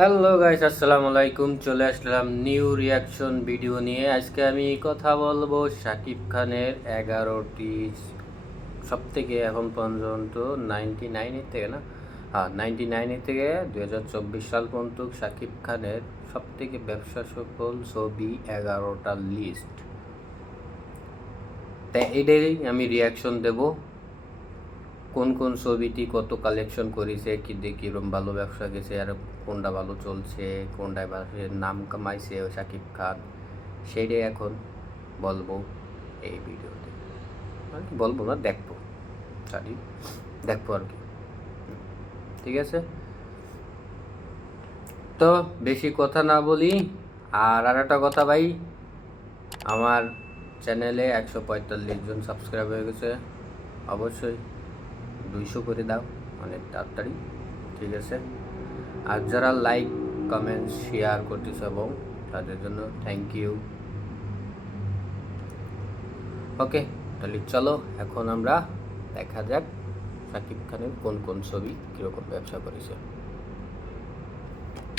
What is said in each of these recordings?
Hello guys, আসসালামু আলাইকুম। চলে আসলাম নিউ রিয়াকশন ভিডিও নিয়ে। আজকে আমি কথা বলবো শাকিব খানের 11টি সব থেকে এখন পর্যন্ত 99 থেকে না, হ্যাঁ 99 থেকে 2024 সাল পর্যন্ত শাকিব খানের সব থেকে ব্যবসা সফল ছবি 11টা লিস্ট। তাই এটাই আমি রিয়াকশন দেব। কোন কোন ছবিটি কত কালেকশন করেছে, কি দিয়ে কীরকম ভালো ব্যবসা গেছে, আর কোনটা ভালো চলছে, কোনটায় নাম কামাইছে শাকিব খান, সেটাই এখন বলবো এই ভিডিওতে। আর কি বলবো না, দেখবো, সরি দেখবো আর কি। ঠিক আছে, তো বেশি কথা না বলি। আর একটা কথা ভাই, আমার চ্যানেলে 145 জন সাবস্ক্রাইব হয়ে গেছে। অবশ্যই 200 করে দাও অনেক তাড়াতাড়ি, ঠিক আছে? আর যারা লাইক কমেন্ট শেয়ার করতেছে এবং তাদের জন্য থ্যাংক ইউ। ওকে, তাহলে চলো এখন আমরা দেখা যাক শাকিব খানের কোন কোন ছবি কীরকম ব্যবসা করেছে।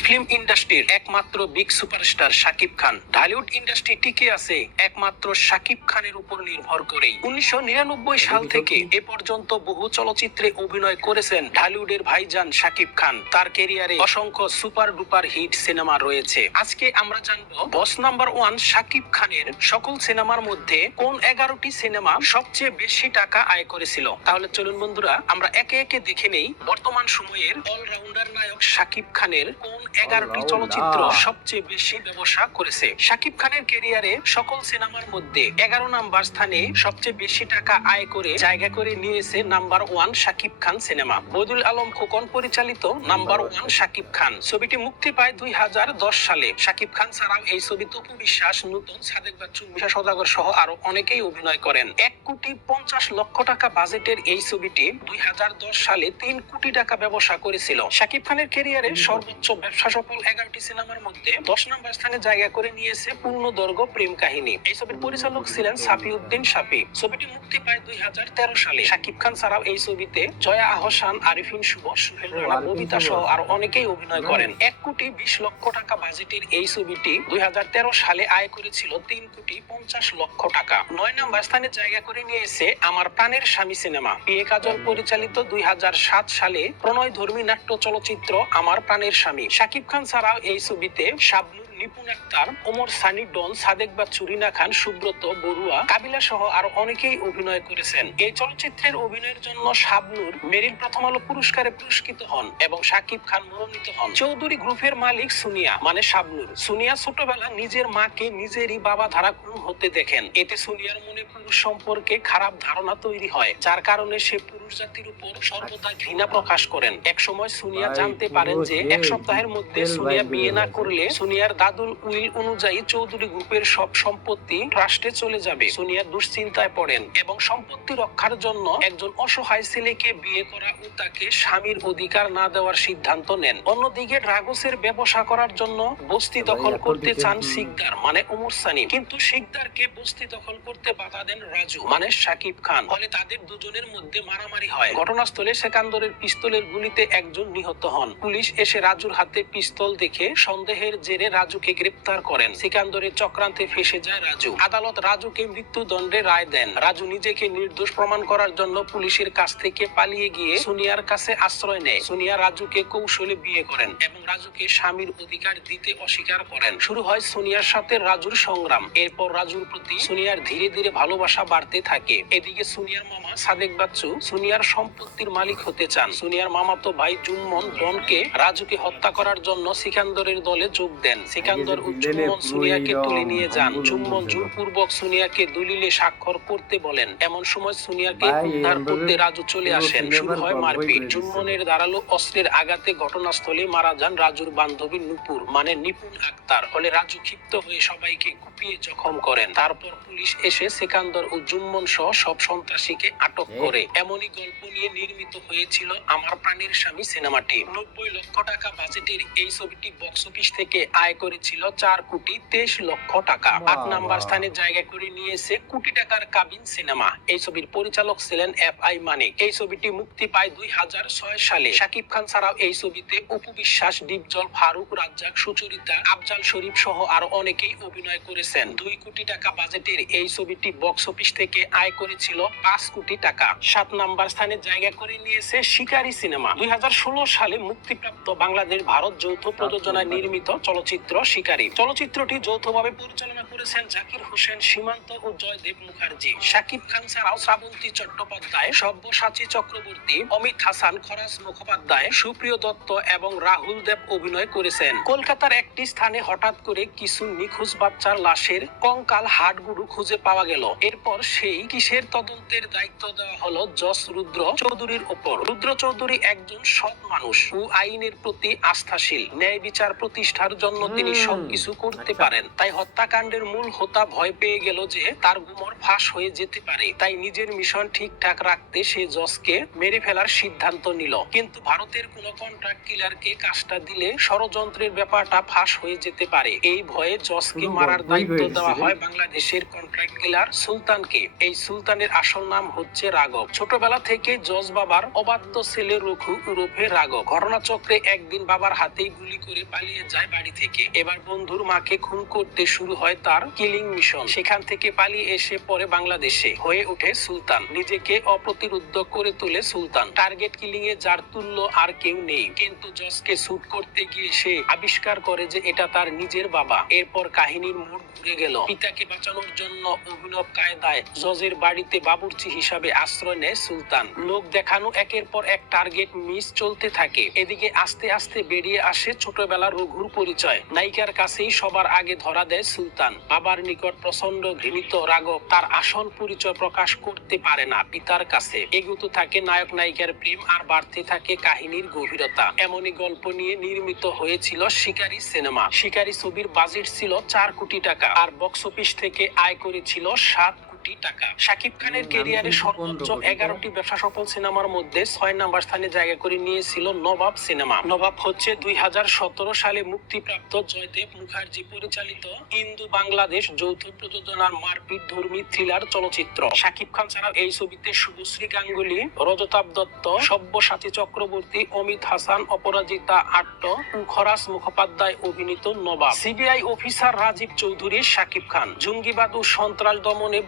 ফিল্ম ইন্ডাস্ট্রির একমাত্র big superstar Shakib Khan. Dhallywood industry টিকে আছে একমাত্র শাকিব খানের উপর নির্ভর করেই। 1999 সাল থেকে এ পর্যন্ত বহু চলচ্চিত্রে অভিনয় করেছেন ঢালিউডের ভাইজান শাকিব খান। তার ক্যারিয়ারে অসংখ্য সুপার ডুপার হিট সিনেমা রয়েছে। আজকে আমরা জানবো বস নাম্বার 1 শাকিব খানের সকল সিনেমার মধ্যে কোন 11টি সিনেমা সবচেয়ে বেশি টাকা আয় করেছিল। তাহলে চলুন বন্ধুরা, আমরা একে একে দেখে নেই বর্তমান সময়ের অলরাউন্ডার নায়ক শাকিব খানের কোন 11টি চলচ্চিত্র সবচেয়ে বেশি ব্যবসা করেছে। শাকিব খানের ক্যারিয়ারে সকল সিনেমার মধ্যে 11 নাম্বার স্থানে সবচেয়ে বেশি টাকা আয় করে জায়গা করে নিয়েছে নাম্বার 1 শাকিব খান সিনেমা। বদিউল আলম খোকন পরিচালিত নাম্বার 1 শাকিব খান ছবিটি মুক্তি পায় 2010 সালে। শাকিব খান ছাড়াও এই ছবিতে অপু বিশ্বাস, নূতন, সাদেক বাচ্চু, মিশা সওদাগর সহ আরো অনেকেই অভিনয় করেন। 1,50,00,000 টাকা বাজেটের এই ছবিটি 2010 সালে 3 কোটি টাকা ব্যবসা করেছিল। শাকিব খানের ক্যারিয়ারে সর্বোচ্চ ব্যবসা সফল 11টি সিনেমার মধ্যে 10 নম্বর স্থানে জায়গা করে নিয়েছে পূর্ণদৈর্ঘ্য প্রেম কাহিনী। এই ছবির পরিচালক ছিলেন সাফিউদ্দিন সাফি। ছবিটি মুক্তি পায় 2013 সালে। শাকিব খান ছাড়াও এই ছবিতে জয়া আহসান, আরিফিন শুভ, সুহেল রানা, ববিতা সহ আরো অনেকেই অভিনয় করেন। 1,20,00,000 টাকা বাজেটের এই ছবিটি 2013 সালে আয় করেছিল 3,50,00,000 টাকা। 9 নম্বর স্থানে জায়গা করে নিয়েছে আমার প্রাণের স্বামী সিনেমা। পিএ কাজল পরিচালিত 2007 সালে প্রণয়ধর্মী নাট্য চলচ্চিত্র আমার প্রাণের স্বামী। শাকিব খান ছাড়াও এই ছবিতে শাবনূর, নিপুণ আক্তার, ওমর সানি, ডন, সাদেক বাচ্চু, রিনা খান, সুব্রত বড়ুয়া, কাবিলা সহ আরো অনেকেই অভিনয় করেছেন। এই চলচ্চিত্রের অভিনয়ের জন্য শাবনূর মেরিল প্রথম আলো পুরস্কারে পুরস্কৃত হন এবং শাকিব খান মনোনীত হন। চৌধুরী গ্রুপের মালিক সুনিয়া মানে শাবনূর। সুনিয়া ছোটবেলা নিজের মাকে নিজেরই বাবা ধারা হতে দেখেন। এতে সুনিয়ার মনে পুরুষ সম্পর্কে খারাপ ধারণা তৈরি হয়, যার কারণে সে পুরুষ জাতির উপর সর্বদা ঘৃণা প্রকাশ করেন। একসময় সুনিয়া জানতে পারেন যে এক সপ্তাহের মধ্যে সুনিয়া বিয়ে না করলে সুনিয়ার দাদুর উইল অনুযায়ী চৌধুরী গ্রুপের সব সম্পত্তি ট্রাস্টে চলে যাবে। সুনিয়া দুশ্চিন্তায় পড়েন এবং সম্পত্তি রক্ষার জন্য একজন অসহায় ছেলেকে বিয়ে করা ও তাকে স্বামীর অধিকার না দেওয়ার সিদ্ধান্ত নেন। অন্যদিকে ড্রাগসের ব্যবসা করার জন্য বস্তি দখল করতে চান শিকদার মানে ওমর সানি, কিন্তু শিকদারকে বস্তি দখল করতে বাধা দেন রাজু মানে শাকিব খান। ফলে তাদের দুজনের মধ্যে মারামারি হয়। ঘটনাস্থলে সেকান্দরের পিস্তলের গুলিতে একজন নিহত হন। পুলিশ এসে রাজুর হাতে পিস্তল দেখে সন্দেহের জেরে রাজুকে গ্রেপ্তার করেন। সিকান্দরের চক্রান্তে ফেসে যায় রাজু। আদালত রাজুকে মৃত্যুদণ্ডে রায় দেন। রাজু নিজেকে নির্দোষ প্রমাণ করার জন্য পুলিশের কাছ থেকে পালিয়ে গিয়ে সুনিয়ার কাছে আশ্রয় নেয়। সুনিয়া রাজুকে কৌশলে বিয়ে করেন এবং রাজুকে স্বামীর অধিকার দিতে অস্বীকার করেন। শুরু হয় সুনিয়ার সাথে রাজুর সংগ্রাম। এরপর রাজুর প্রতি সুনিয়ার ধীরে ধীরে ভালোবাসা বাড়তে থাকে। এদিকে সুনিয়ার মামা সাদেক বাচ্চু সুনিয়ার সম্পত্তির মালিক হতে চান। সুনিয়ার মামাতো ভাই জুম্মন ডনকে রাজুকে হত্যা করার জন্য সিকান্দরের দলে যোগ দেন। সিকান্দর ও জুম্মন সুনিয়াকে তুলে নিয়ে যান। জুম্মন জোরপূর্বক সুনিয়াকে দলিলে স্বাক্ষর করতে বলেন। এমন সময় সুনিয়াকে উদ্ধার করতে রাজু চলে আসেন। শুরু হয় মারপিট। জুম্মনের ধারালো অস্ত্রের আঘাতে ঘটনাস্থলে মারা যান রাজুর বান্ধবী নূপুর মানে নিপুণ আক্তার। ফলে রাজু ক্ষিপ্ত হয়ে সবাইকে কুপিয়ে জখম করেন। তারপর পুলিশ এসে সিকান্দর ও জুম্মন সহ সব সন্ত্রাসীকে আটক করে। এমনই গল্প নিয়ে নির্মিত হয়েছিল আমার প্রাণের স্বামী সিনেমাটি। 90 লক্ষ টাকা বাজেটের এই ছবিটি বক্স অফিস থেকে আয় করে হয়েছিল 4,23,00,000 টাকা। 8 নাম্বার স্থানে জায়গা করে নিয়েছে কোটি টাকার কাবিন সিনেমা। এই ছবির পরিচালক ছিলেন এফ.আই. মানিক। এই ছবিটি মুক্তি পায় 2006 সালে। শাকিব খান ছাড়াও এই ছবিতে অপু বিশ্বাস, ডিপজল, ফারুক, রাজ্জাক, সুচরিতা, আফজাল শরীফ সহ আরো অনেকেই অভিনয় করেছেন। 2 কোটি টাকা বাজেটের এই ছবিটি বক্স অফিস থেকে আয় করেছিল 5 কোটি টাকা। 7 নাম্বার স্থানে জায়গা করে নিয়েছে শিকারী সিনেমা। 2016 সালে মুক্তিপ্রাপ্ত বাংলাদেশ ভারত যৌথ প্রযোজনায় নির্মিত চলচ্চিত্র শিকারী। চলচ্চিত্রটি যৌথভাবে পরিচালনা করেছেন জাকির হোসেন, সীমান্ত ও জয়দেব মুখার্জি। শাকিব খান ছাড়াও শ্রাবন্তী চট্টোপাধ্যায়, সব্যসাচী চক্রবর্তী, অমিত হাসান, খরাজ মুখোপাধ্যায়, সুপ্রিয় দত্ত এবং রাহুল দেব অভিনয় করেছেন। কলকাতার একটি স্থানে হঠাৎ করে কিছু নিখোঁজ বাচ্চার লাশের কঙ্কাল হাড়গুড়ু খুঁজে পাওয়া গেল। এরপর সেই কিসের তদন্তের দায়িত্ব দেওয়া হলো জস রুদ্র চৌধুরীর ওপর। রুদ্র চৌধুরী একজন সৎ মানুষ ও আইনের প্রতি আস্থাশীল। ন্যায় বিচার প্রতিষ্ঠার জন্য তিনি সবকিছু করতে পারেন। তাই হত্যাকাণ্ডের মূল হোতা ভয় পেয়ে গেল যে তার গুমর ফাঁস হয়ে যেতে পারে। তাই নিজের মিশন ঠিকঠাক রাখতে সে জসকে মেরে ফেলার সিদ্ধান্ত নিল। কিন্তু ভারতের কোন কন্ট্রাক্ট কিলারকে কাজটা দিলে ষড়যন্ত্রের ব্যাপারটা ফাঁস হয়ে যেতে পারে। এই ভয়ে জসকে মারার দায়িত্ব দেওয়া হয় বাংলাদেশের কন্ট্রাক্ট কিলার সুলতানকে। এই সুলতানের আসল নাম হচ্ছে রাঘব। ছোটবেলা থেকে জস বাবার অবাধ্য ছেলে রঘু ওরফে রাঘব ঘটনাচক্রে একদিন বাবার হাতেই গুলি করে পালিয়ে যায় বাড়ি থেকে। এবার বন্ধুর মাকে খুন করতে শুরু হয় তার কিলিং মিশন। সেখান থেকে পালিয়ে এসে পরে বাংলাদেশে হয়ে ওঠে সুলতান। নিজেকে অপ্রতিরোধ্য করে তোলে সুলতান। টার্গেট কিলিং এ যার তুল্য আর কেউ নেই। কিন্তু জসকে শুট করতে গিয়ে সে আবিষ্কার করে যে এটা তার নিজের বাবা। এরপর কাহিনীর মোড় ঘুরে গেল। পিতাকে বাঁচানোর জন্য অভিনব কায়দায় জজের বাড়িতে বাবুর্চি হিসাবে আশ্রয় নেয় সুলতান। লোক দেখানো একের পর এক টার্গেট মিস চলতে থাকে। এদিকে আস্তে আস্তে বেরিয়ে আসে ছোটবেলার রঘুর পরিচয়। নায়িকার কাছেই সবার আগে ধরা দেয় সুলতান। বাবার নিকট প্রচন্ড ঘৃণিত রাঘব তার আসল পরিচয় প্রকাশ করতে পারে না পিতার কাছে। এগুতে থাকে নায়ক নায়িকার প্রেম আর বাড়তে থাকে কাহিনীর গভীরতা। এমনই গল্প নিয়ে নির্মিত হয়েছিল শিকারী সিনেমা। শিকারী ছবির বাজেট ছিল 4 কোটি টাকা আর বক্স অফিস থেকে আয় করেছিল 7 কোটি টাকা। শাকিব খানের ক্যারিয়ারে সর্বোচ্চ 11টি ব্যবসা সফল সিনেমার মধ্যে 6 নাম্বার স্থানে জায়গা করে নিয়েছিল নবাব সিনেমা। নবাব হচ্ছে 2017 সালে মুক্তিপ্রাপ্ত জয়দেব মুখার্জি পরিচালিত ইন্দো বাংলাদেশ যৌথ প্রযোজনার মারপিট ধর্মী থ্রিলার চলচ্চিত্র। শাকিব খান ছাড়াও এই ছবিতে শুভশ্রী গাঙ্গুলি, রজতাভ দত্ত, সব্যসাচী চক্রবর্তী, অমিত হাসান, অপরাজিতা আট্ট ও খরাজ মুখোপাধ্যায় অভিনীত নবাব। CBI officer Rajib Chowdhury Shakib Khan. জঙ্গিবাদ ও সন্ত্রাস দমনে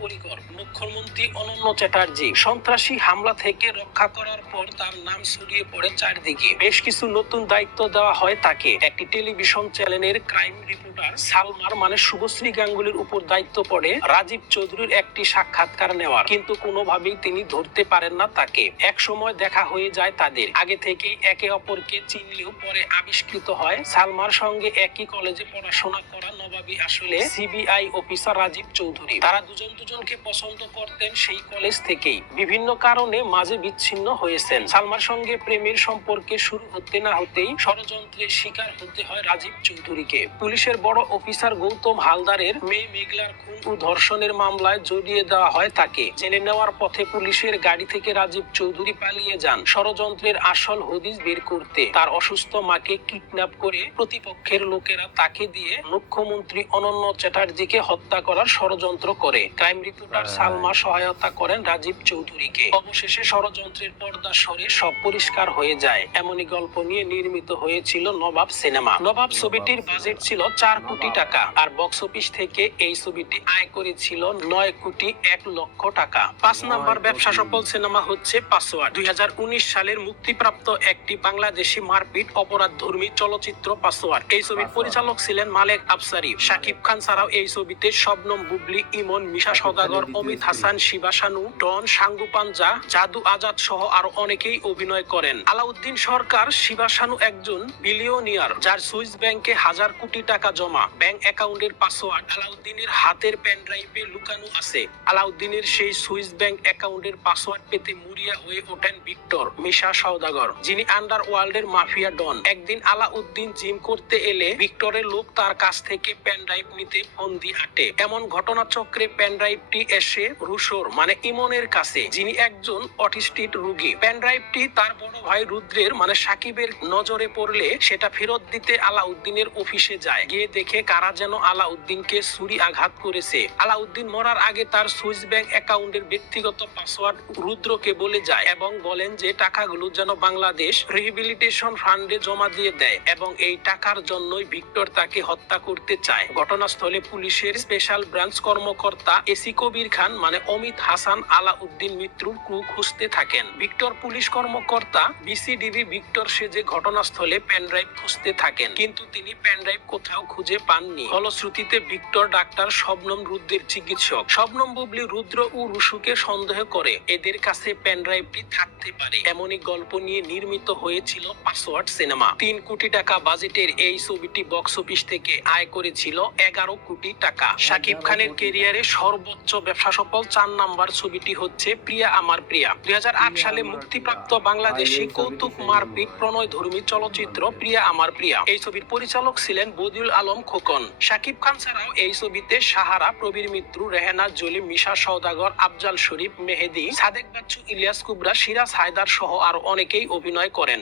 পরিকর। মুখ্যমন্ত্রী অনন্য চ্যাটার্জি সন্ত্রাসী হামলা থেকে রক্ষা করার পর তার নাম ছড়িয়ে পড়ে চারদিকে। বেশ কিছু নতুন দায়িত্ব দেওয়া হয় তাকে। একটি টেলিভিশন চ্যানেলের ক্রাইম রিপোর্টার সালমার মানে শুভশ্রী গাঙ্গুলির উপর দায়িত্ব পড়ে রাজীব চৌধুরীর একটি সাক্ষাৎকার নেওয়ার। কিন্তু কোনোভাবেই তিনি ধরতে পারেন না তাকে। এক সময় দেখা হয়ে যায় তাদের। আগে থেকেই একে অপরকে চিনলেও পরে আবিষ্কৃত হয় সালমার সঙ্গে একই কলেজে পড়াশোনা করা নবাবী আসলে সিবিআই অফিসার রাজীব চৌধুরী। তারা দুজনকে পছন্দ করতেন সেই কলেজ থেকেই। বিভিন্ন কারণে মাঝে বিচ্ছিন্ন হয়েছেন। সালমার সঙ্গে প্রেমের সম্পর্কে শুরু হতে না হতেই ষড়যন্ত্রের শিকার হতে হয় রাজীব চৌধুরীকে। পুলিশের বড় অফিসার গৌতম হালদারের মেয়ে মেঘলার খুন ও ধর্ষণের মামলায় জড়িয়ে দেওয়া হয় তাকে। জেনে নেওয়ার পথে পুলিশের গাড়ি থেকে রাজীব চৌধুরী পালিয়ে যান ষড়যন্ত্রের আসল হদিস বের করতে। তার অসুস্থ মাকে কিডন্যাপ করে প্রতিপক্ষের লোকেরা তাকে দিয়ে মুখ্যমন্ত্রী অনন্য চ্যাটার্জিকে হত্যা করার ষড়যন্ত্র করে। ক্রাইম রিপোর্টার সালমা সহায়তা করেন রাজীব চৌধুরীকে। অবশেষে ষড়যন্ত্রের পর্দা সরে সব পরিষ্কার হয়ে যায়। এমনই গল্প নিয়ে নির্মিত হয়েছিল নবাব সিনেমা। নবাব ছবিটির বাজেট ছিল 4 কোটি টাকা আর বক্স অফিস থেকে এই ছবিটি আয় করেছিল 9 কোটি 1 লক্ষ টাকা। 5 নাম্বার ব্যবসা সফল সিনেমা হচ্ছে পাসওয়ার্ড। 2019 সালের মুক্তিপ্রাপ্ত একটি বাংলাদেশি মারপিট অপরাধ ধর্মী চলচ্চিত্র পাসওয়ার্ড। এই ছবির পরিচালক ছিলেন মালেক আফসারি। শাকিব খান ছাড়াও এই ছবিতে শবনম বুবলি, ইমন, মিশা সওদাগর, অমিত হাসান, শিবা শানু, ডন, সাঙ্গু পাঞ্জা, জাদু আজাদ সহ আরো অনেকেই অভিনয় করেন। আলাউদ্দিন সরকার শিবা শানু একজন বিলিয়নিয়ার যার সুইস ব্যাংকে 1000 কোটি টাকা জমা। ব্যাংক অ্যাকাউন্টের পাসওয়ার্ড আলাউদ্দিনের হাতের পেন ড্রাইভে লুকানো আছে। আলাউদ্দিনের সেই সুইস ব্যাংক অ্যাকাউন্টের পাসওয়ার্ড পেতে মরিয়া হয়ে ওঠেন ভিক্টর, মিশা সওদাগর, যিনি আন্ডারওয়ার্ল্ডের মাফিয়া ডন। একদিন আলাউদ্দিন জিম করতে এলে ভিক্টরের লোক তার কাছ থেকে পেনড্রাইভ নিতে ফন্দি আটে। এমন ঘটনাচক্রে পেনড্রাইভটি এসে রুশোর মানে ইমনের কাছে, যিনি একজন অটিস্টিক রোগী। পেনড্রাইভটি তার বড় ভাই রুদ্রের মানে সাকিবের নজরে পড়লে সেটা ফেরত দিতে আলাউদ্দিনের অফিসে যায়। গিয়ে দেখে কারা যেন আলাউদ্দিনকে ছুরি আঘাত করেছে। আলাউদ্দিন মরার আগে তার সুইস ব্যাংক অ্যাকাউন্টের ব্যক্তিগত পাসওয়ার্ড রুদ্রকে বলে যায় এবং বলেন যে টাকাগুলো যেন বাংলাদেশ রিহেবিলিটেশন ফান্ডে জমা দিয়ে দেয় এবং এই টাকার জন্যই ভিক্টর তাকে হত্যা করতে চায়। ঘটনাস্থলে পুলিশের স্পেশাল ব্রাঞ্চ কর্মকর্তা এসি কবির খান মানে অমিত হাসান আলাউদ্দিন মিত্রুর ক্লু খুঁজতে থাকেন। ভিক্টর পুলিশ কর্মকর্তা বিসিডিবি ভিক্টর সেজে ঘটনাস্থলে পেনড্রাইভ খুঁজতে থাকেন, কিন্তু তিনি পেনড্রাইভ কোথাও খুঁজে পাননি। ফলশ্রুতিতে ভিক্টর ডাক্তার শবনম রুদ্রের চিকিৎসক শবনম বুবলি রুদ্র ও রুশুকে সন্দেহ করে এদের কাছে পেনড্রাইভটি থাকতে পারে। এমনই গল্প নিয়ে নির্মিত হয়েছিল পাসওয়ার্ড সিনেমা। 3 কোটি টাকা বাজেটের এই ছবিটি বক্স অফিস থেকে আয় করেছিল 11 কোটি টাকা। শাকিব খানের ক্যারিয়ারে সর্বোচ্চ ব্যবসা সফল 4 নাম্বার ছবিটি হচ্ছে প্রিয়া আমার প্রিয়া। 2008 সালে মুক্তিপ্রাপ্ত বাংলাদেশি কৌতুক মারপিট প্রণয়ধর্মী চলচ্চিত্র প্রিয়া আমার প্রিয়া। এই ছবির পরিচালক ছিলেন বদিউল আলম খোকন। শাকিব খান ছাড়াও এই ছবিতে সাহারা, প্রবীর মিত্র, রেহেনা জলিম, মিশা সওদাগর, আফজাল শরীফ, মেহেদি, সাদেক বাচ্চু, ইলিয়াস কুবরা, সিরাজ হায়দার সহ আরো অনেকেই অভিনয় করেন।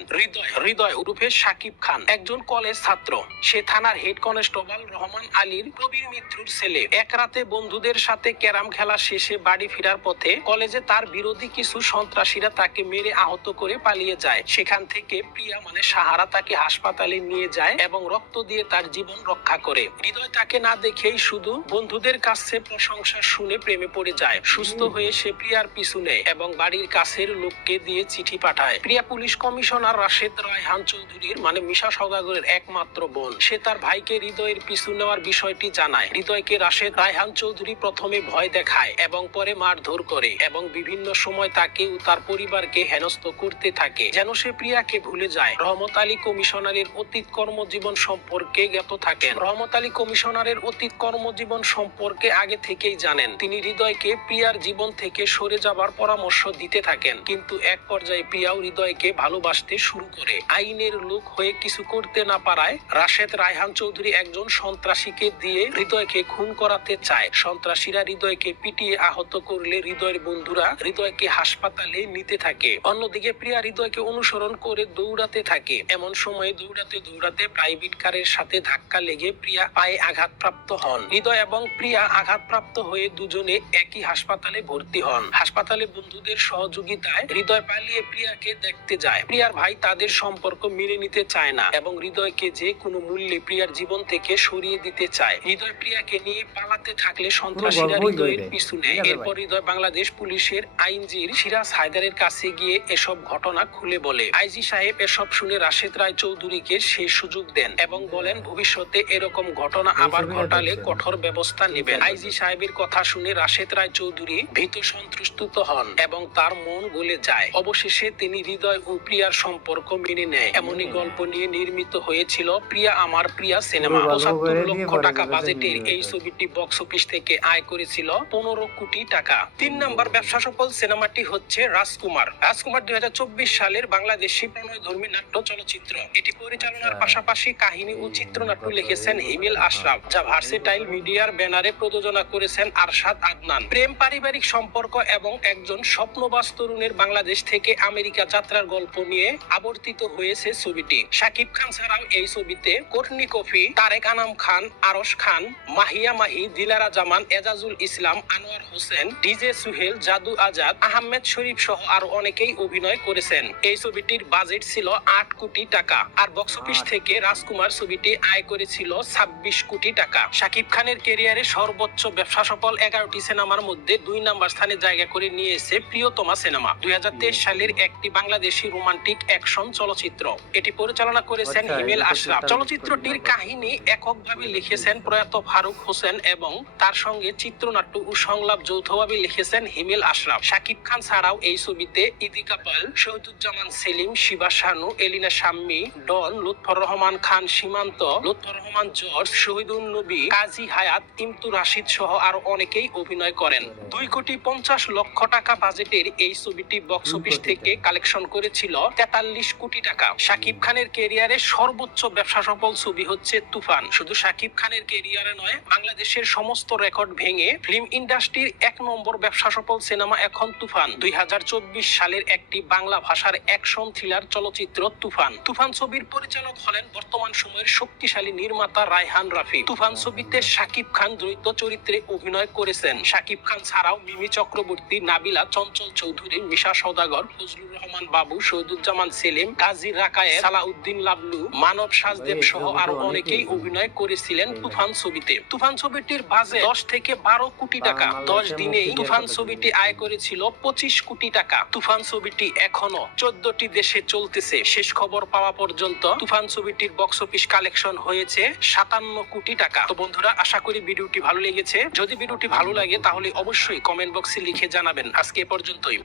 হৃদয় উরুফে শাকিব খান একজন কলেজ ছাত্র। সে থানার হেড কনস্টেবল রহমান আলীর প্রবীর মিত্রুর ছেলে। এক রাতে বন্ধুদের সাথে ক্যারাম খেলা শেষে বাড়ি ফেরার পথে কলেজে তার বিরোধী কিছু সন্ত্রাসীরা তাকে মেরে আহত করে পালিয়ে যায়। সেখান থেকে প্রিয়া মানে সাহারা তাকে হাসপাতালে নিয়ে যায় এবং রক্ত দিয়ে তার জীবন রক্ষা করে। হৃদয় তাকে না দেখেই শুধু বন্ধুদের কাছে প্রশংসা শুনে প্রেমে পড়ে যায়। সুস্থ হয়ে সে প্রিয়ার পিছু নেয় এবং বাড়ির কাছের লোককে দিয়ে চিঠি পাঠায়। প্রিয়া পুলিশ কমিশনার রাশেদ রায়হান চৌধুরীর মানে মিশা সওদাগরের একমাত্র বোন। সে তার ভাইকে হৃদয়ের পিছু নেওয়ার বিষয়টি জানায়। হৃদয়কে রাশেদ রায়হান চৌধুরী প্রথমে ভয় দেখায় এবং পরে মারধর করে এবং বিভিন্ন সময় তাকে ও তার পরিবারকে হেনস্থ করতে থাকে যেন সে প্রিয়াকে ভুলে যায়। রহমত আলী কমিশনারের অতীত কর্মজীবন সম্পর্কে জ্ঞাত থাকেন। রহমত আলী কমিশনারের অতীত কর্মজীবন সম্পর্কে আগে থেকেই জানেন। তিনি হৃদয়কে প্রিয়ার জীবন থেকে সরে যাবার পরামর্শ দিতে থাকেন, কিন্তু এক পর্যায়ে প্রিয়াও হৃদয়কে ভালোবাসতে শুরু করে। আইনের লোক হয়ে কিছু করতে না পারায় রাশেদ রায়হান চৌধুরী একজন সন্ত্রাসীকে দিয়ে হৃদয়কে খুন করাতে চায়। সন্ত্রাসীরা হৃদয়কে পিটিয়ে আহত করলে হৃদয়ের বন্ধুরা হৃদয়কে হাসপাতালে নিতে থাকে। অন্যদিকে প্রিয়া হৃদয়কে অনুসরণ করে দৌড়াতে থাকে। এমন সময় দৌড়াতে প্রাইভেট কারের সাথে ধাক্কা লেগে প্রিয়া পায়ে আঘাতপ্রাপ্ত হন। হৃদয় এবং প্রিয়া আঘাতপ্রাপ্ত হয়ে দুজনে একই হাসপাতালে ভর্তি হন। হাসপাতালে বন্ধুদের সহযোগিতায় হৃদয় পালিয়ে প্রিয়াকে দেখতে যায়। প্রিয়ার ভাই তাদের সম্পর্ক মেনে নিতে চায় না এবং হৃদয়কে যে কোনো মূল্যে প্রিয়ার জীবন থেকে সরিয়ে দিতে চায়। হৃদয় প্রিয়াকে নিয়ে পালাতে থাকলে সন্ত্রাসীরা হৃদয়ের পিছু নেয়। এরপর হৃদয় বাংলাদেশ পুলিশের আইনজীর সিরাজ হায়দারের কাছে গিয়ে এসব ঘটনা খুলে বলে। আইজি সাহেব এসব শুনে রাশেদ রায় চৌধুরীকে সেই সুযোগ দেন এবং বলেন ভবিষ্যতে এরকম ঘটনা আবার ঘটালে কঠোর ব্যবস্থা নেবেন। আইজি সাহেবের কথা শুনে রাশেদ রায় চৌধুরী ভীত সন্ত্রস্ত হন এবং তার মন গলে যায়। অবশেষে তিনি হৃদয় ও প্রিয়ার সম্পর্ক মেনে নেয়। এমনই গল্প নিয়ে নির্মিত হয়েছিল প্রিয়া আমার প্রিয়া সিনেমা। ৭৫ লক্ষ টাকা বাজেটের এই ছবিটি বক্স অফিস থেকে আয় করেছিল 15 কোটি টাকা। 3 নম্বর ব্যবসা সফল সিনেমাটি হচ্ছে রাজকুমার। 2024 সালের বাংলাদেশি প্রণয়ধর্মী নাট্য চলচ্চিত্র। এটি পরিচালনার পাশাপাশি কাহিনী ও চিত্রনাট্য লিখেছেন হিমেল আশরাফ, যা ভার্সেটাইল মিডিয়ার ব্যানারে প্রযোজনা করেছেন আরশাদ আদনান। প্রেম, পারিবারিক সম্পর্ক এবং একজন স্বপ্নবাজ তরুণের বাংলাদেশ থেকে আমেরিকা যাত্রার গল্প নিয়ে আবর্তিত হয়েছে ছবিটি। শাকিব খান ছাড়াও এই ছবিতে কোটনি কফি, তারেক আনাম খান, আরশ খান, মাহিয়া মাহি, দিলারা জামান, এজাজুল ইসলাম, আনোয়ার হোসেন, ডিজে সুহেল, জাদু আজাদ, আহমেদ শরীফ সহ আরো অনেকেই অভিনয় করেছেন। এই ছবিটির বাজেট ছিল 8 কোটি টাকা আর বক্স অফিস থেকে রাজকুমার ছবিটি আয় করেছিল 26 কোটি টাকা। শাকিব খানের ক্যারিয়ারে সর্বোচ্চ ব্যবসা সফল 11টি সিনেমার মধ্যে 2 নম্বর স্থানে জায়গা করে নিয়েছে প্রিয়তমা সিনেমা। 2023 সালের একটি বাংলাদেশি রোমান্টিক অ্যাকশন চলচ্চিত্র। এটি পরিচালনা করেছেন হিমেল আশরাফ। চলচ্চিত্রটির কাহিনী এককভাবে লিখেছেন প্রয়াত ফারুক হোসেন এবং তার সঙ্গে চিত্রনাট্য ও সংলাপ যৌথভাবে লিখেছেন হিমেল আশরাফ। শাকিব খান ছাড়াও এই ছবিতে ইদিকা পাল, শহীদুজ্জামান সেলিম, শিবা শানু, এলিনা শাম্মী, ডন, লুৎফর রহমান খান সীমান্ত, লুৎফর রহমান জর্জ, শহীদুল নবী, কাজী হায়াত, ইমতু রাশিদ সহ আরো অনেকেই অভিনয় করেন। 2,50,00,000 টাকা বাজেটের এই ছবিটি বক্স অফিস থেকে কালেকশন করেছিল 43 কোটি টাকা। শাকিব খানের ক্যারিয়ারে সর্বোচ্চ ব্যবসা সফল ছবি হচ্ছে তুফান। শুধু শাকিব খানের ক্যারিয়ারে নয়, বাংলাদেশের সমস্ত রেকর্ড ভেঙে ফিল্ম ইন্ডাস্ট্রির 1 নম্বর ব্যবসা সফল সিনেমা এখন তুফান। 2024 সালের একটি বাংলা ভাষার অ্যাকশন থ্রিলার চলচ্চিত্র তুফান। তুফান ছবির পরিচালক হলেন বর্তমান সময়ের শক্তিশালী নির্মাতা রায়হান রাফি। তুফান ছবিতে শাকিব খান দ্বৈত চরিত্রে অভিনয় করেছেন। শাকিব খান ছাড়াও মিমি চক্রবর্তী, নাবিলা, চঞ্চল চৌধুরী, মিশা সওদাগর, ফজলুর রহমান বাবু, শহীদুজ্জামান সেলিম, কাজী রাকায়েত, সালাউদ্দিন লাবলু, মানব সাজদেব সহ আরো অনেকেই অভিনয় করেছিলেন তুফান ছবিতে। তুফান ছবিটির বাজেট 10 থেকে 12 কোটি টাকা। 10 দিনেই তুফান ছবিটি আয় করেছিল 25 কোটি টাকা। তুফান ছবিটি এখনো 14টি দেশে চলতেছে। শেষ খবর পাওয়া পর্যন্ত তুফান ছবিটির বক্স অফিস কালেকশন হয়েছে 57 কোটি টাকা। তো বন্ধুরা, আশা করি ভিডিওটি ভালো লেগেছে। যদি ভিডিওটি ভালো লাগে তাহলে অবশ্যই কমেন্ট বক্সে লিখে জানাবেন। আজকে এ পর্যন্তই।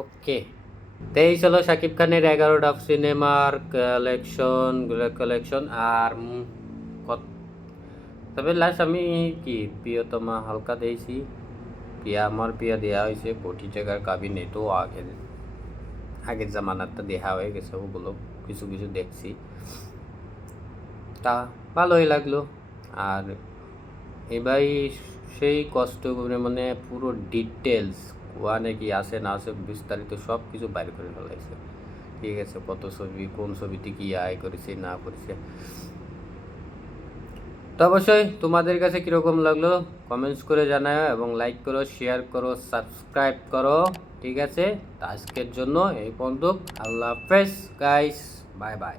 ওকে, তো এই ছিল শাকিব খানের 11টা সিনেমার কালেকশন। আর তবে লাস্ট আমি কি প্রিয়তমা হালকা দিয়েছি, আমার প্রিয়া দেওয়া হয়েছে, কোটি টাকার কাবিনে তো আগের জামানারটা দেওয়া হয়ে গেছে, ওগুলো কিছু কিছু দেখছি, তা ভালোই লাগলো। আর এবার সেই কষ্ট করে মানে পুরো ডিটেলস ওয়ানে কি আছে না আছে বিস্তারিত সব কিছু বাইর করে ফেলাইছে। ঠিক আছে, কত ছবি, কোন ছবিতে কি আয় করেছে না করেছে। তো অবশ্যই তোমাদের কাছে কীরকম লাগলো কমেন্টস করে জানাও, এবং লাইক করো, শেয়ার করো, সাবস্ক্রাইব করো। ঠিক আছে, তো আজকের জন্য এই পর্যন্ত। আল্লাহ হাফেজ গাইস, বাই বাই।